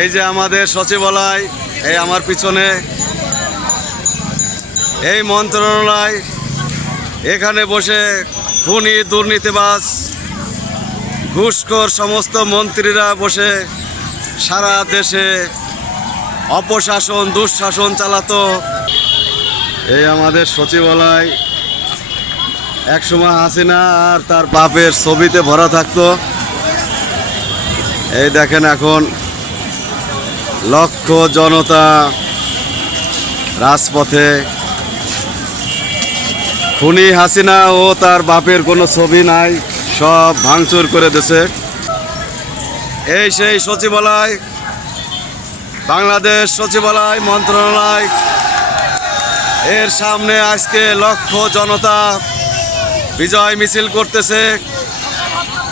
এই যে আমাদের সচিবালয়, এই আমার পিছনে। এই মন্ত্রণালয়, এখানে বসে খুনি, দুর্নীতিবাজ, ঘুষখোর সমস্ত মন্ত্রীরা বসে সারা দেশে অপশাসন, দুঃশাসন চালাতো। এই আমাদের সচিবালয়, একসময় হাসিনা আর তার বাপের ছবিতে ভরা থাকতো। এই দেখেন এখন লক্ষ জনতা রাজপথে খুনি হাসিনা ও তার বাপের কোনো ছবি নাই, সব ভাঙচুর করে দিছে এই সেই সচিবালয়, বাংলাদেশ সচিবালয় মন্ত্রণালয়, এর সামনে আজকে লক্ষ জনতা বিজয় মিছিল করতেছে।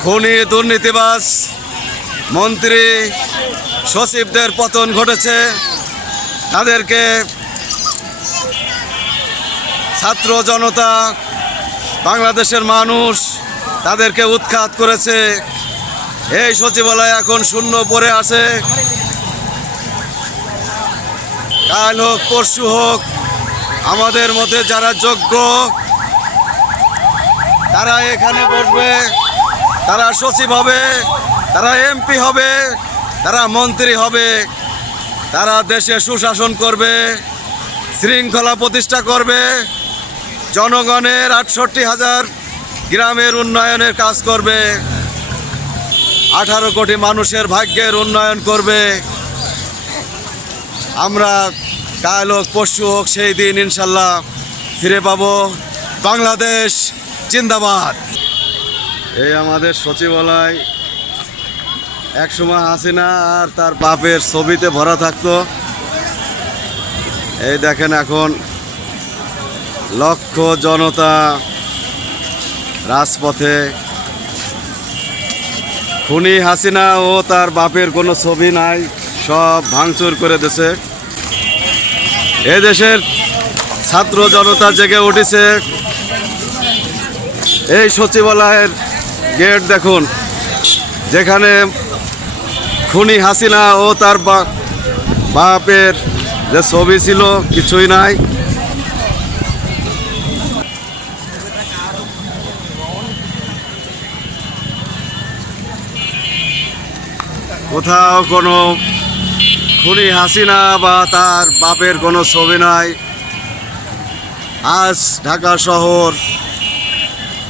খুনি দুর্নীতিবাস মন্ত্রী সচিবদের পতন ঘটেছে। তাদেরকে ছাত্র জনতা, বাংলাদেশের মানুষ তাদেরকে উৎখাত করেছে। এই সচিবালয় এখন শূন্য পড়ে আছে। কাল হোক, পরশু হোক, আমাদের মধ্যে যারা যোগ্য, তারা এখানে বসবে, তারা সচিব হবে, তারা এমপি হবে। তারা মন্ত্রী হবে, তারা দেশে সুশাসন করবে, শৃঙ্খলা প্রতিষ্ঠা করবে, জনগণের আটষট্টি হাজার গ্রামের উন্নয়নের কাজ করবে, আঠারো কোটি মানুষের ভাগ্যের উন্নয়ন করবে। আমরা কাল হোক, পরশু হোক, সেই দিন ইনশাল্লাহ ফিরে পাব। বাংলাদেশ জিন্দাবাদ। এই আমাদের সচিবালয় একসময় হাসিনা আর তার বাপের ছবিতে ভরা থাকতো। এই দেখেন এখন লক্ষ জনতা রাজপথে। খুনি হাসিনা ও তার বাপের কোনো ছবি নাই, সব ভাঙচুর করে দিছে এ দেশের ছাত্র জনতা জেগে উঠেছে। এই সচিবালয়ের গেট দেখুন, যেখানে খুনি হাসিনা ও তার বাপের যে ছবি ছিল, কিছুই নাই। কোথাও কোনো খুনি হাসিনা বা তার বাপের কোনো ছবি নাই। আজ ঢাকা শহর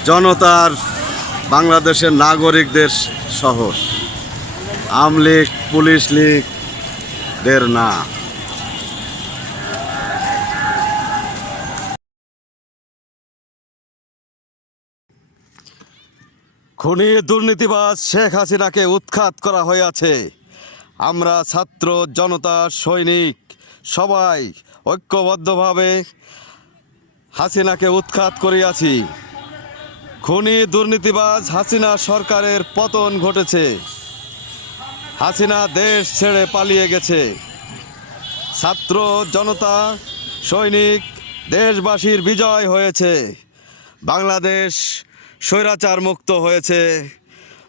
জনতার বাংলাদেশের নাগরিকদের শহর। আমলীগ পুলিশ লীগ, দের না। খুনি দুর্নীতিবাজ শেখ হাসিনাকে উৎখাত করা হয়েছে। আমরা ছাত্র, জনতা, সৈনিক, সবাই ঐক্যবদ্ধভাবে হাসিনাকে উৎখাত করিয়াছি। খুনি দুর্নীতিবাজ হাসিনা সরকারের পতন ঘটেছে। হাসিনা দেশ ছেড়ে পালিয়ে গেছে। ছাত্র জনতা, সৈনিক, দেশবাসীর বিজয় হয়েছে। বাংলাদেশ স্বৈরাচার মুক্ত হয়েছে।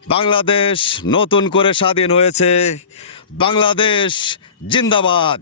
বাংলাদেশ নতুন করে স্বাধীন হয়েছে। বাংলাদেশ জিন্দাবাদ।